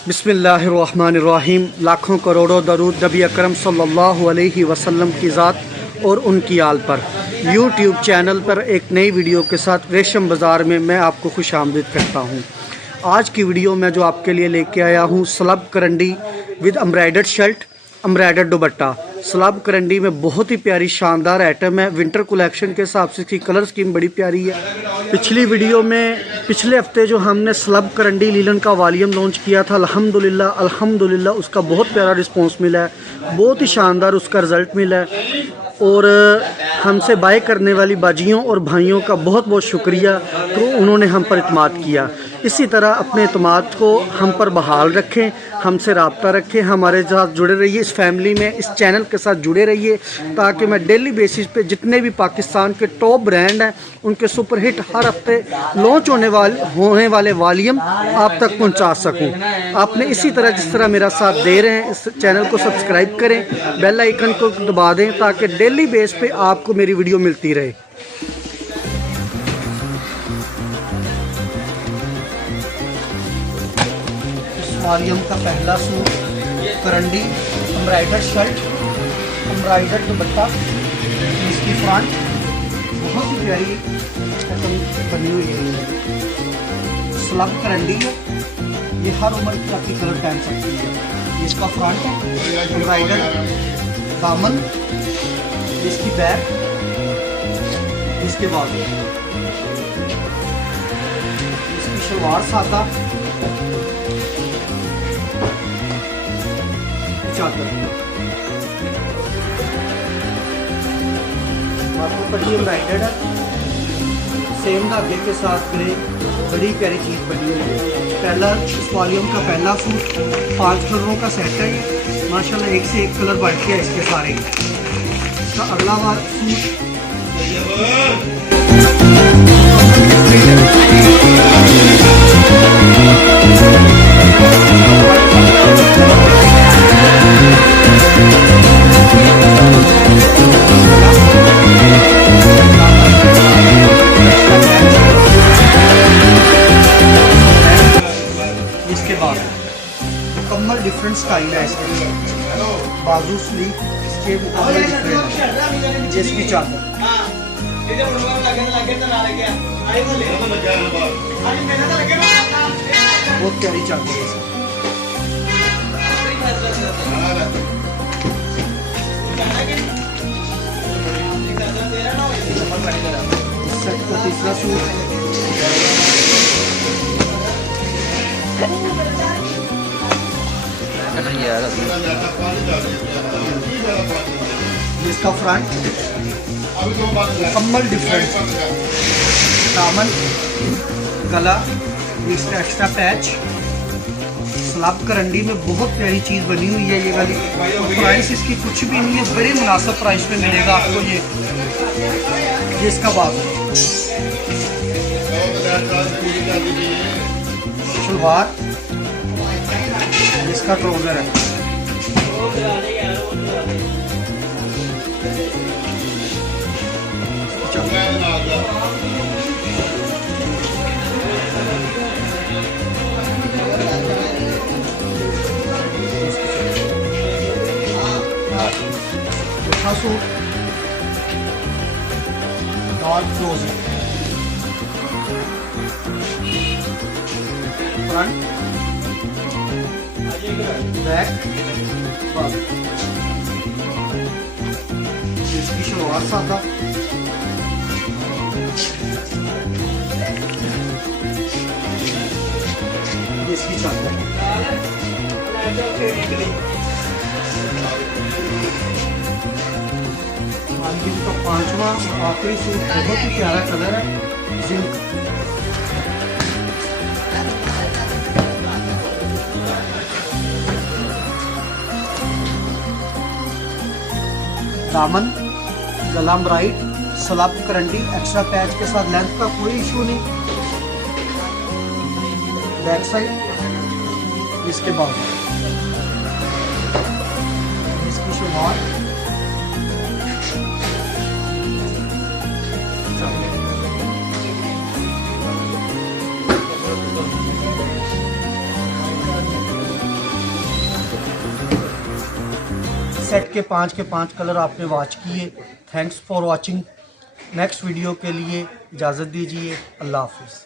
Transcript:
बिस्मिल्लाहिर्रहमानिर्रहीम। लाखों करोड़ों दरूद नबी अकरम सल्लल्लाहु अलैहि वसल्लम की ज़ात और उनकी आल पर। यूट्यूब चैनल पर एक नई वीडियो के साथ रेशम बाज़ार में मैं आपको खुश आमदीद करता हूँ। आज की वीडियो में जो आपके लिए लेके आया हूँ सलब करंडी with embroidered shirt, embroidered dupatta. सलब करंडी में बहुत ही प्यारी शानदार आइटम है। विंटर कलेक्शन के हिसाब से इसकी कलर स्कीम बड़ी प्यारी है। पिछली वीडियो में पिछले हफ्ते जो हमने सलब करंडी लीलन का वालियम लॉन्च किया था, अल्हम्दुलिल्लाह उसका बहुत प्यारा रिस्पांस मिला है, बहुत ही शानदार उसका रिज़ल्ट मिला है। और हमसे बाय करने वाली बाजियों और भाइयों का बहुत बहुत शुक्रिया तो उन्होंने हम पर इत्माद किया। इसी तरह अपने इत्माद को हम पर बहाल रखें, हमसे रब्ता रखें, हमारे साथ जुड़े रहिए, इस फैमिली में इस चैनल के साथ जुड़े रहिए, ताकि मैं डेली बेसिस पे जितने भी पाकिस्तान के टॉप ब्रांड हैं उनके सुपरहिट हर हफ्ते लॉन्च होने वाले वालियम आप तक पहुंचा सकूं। आपने इसी तरह जिस तरह मेरा साथ दे रहे हैं, इस चैनल को सब्सक्राइब करें, बेल आइकन को दबा दें, ताकि डेली बेस पे आपको मेरी वीडियो मिलती रहे। वालियम का पहला सूट करंडी, एम्ब्रॉयडर्ड शर्ट, एम्ब्रॉयडर्ड दुपट्टा, इसकी फ्रंट बहुत ही प्यारी बनी हुई है। सलब करंडी है, ये हर उम्र की आपकी कलर पहन सकती है। इसका फ्रंट है एम्ब्रॉयडर्ड, दामन, इसकी बैक, इसके बाद इसकी शलवार सादा, पट्टी एम्ब्रॉयडर्ड है, सेम धागे के साथ में बड़ी प्यारी चीज़ बनी हुई है। पहला इस वॉल्यूम का पहला सूट 5 कलरों का सेट है। ये माशाल्लाह एक से एक कलर बढ़ के है इसके सारे। इसका अगला वाला सूट मुकम्मल डिफरेंट स्टाइल है इसके, बाजू स्लीव इसके मुकम्मल डिफरेंट है। जिसकी चादर बहुत प्यारी चादर है। सेट का तीसरा सूट इसका फ्रंट मुकम्मल डिफरेंट, दामन, गला, इसका एक्स्ट्रा पैच। सलब करंडी में बहुत प्यारी चीज़ बनी हुई है ये वाली, और प्राइस इसकी कुछ भी नहीं है, बड़े मुनासिब प्राइस पे मिलेगा आपको ये इसका बाजू, शलवार, इसका ट्राउजर है। चौथा सूट डार्क रोज, फ्रंट, बैक, इसकी शलवार सादा, इसकी चादर। वालियम का 5वां आखिरी सूट बहुत ही प्यारा कलर है, जिंक। दामन, गला ब्राइट, सलब करंडी, एक्स्ट्रा पैच के साथ, लेंथ का कोई इशू नहीं। बैक साइड, इसके बाद इसकी शलवार, सेट के 5 कलर आपने वॉच किए। Thanks for watching. Next video के लिए इजाज़त दीजिए। अल्लाह हाफिज़।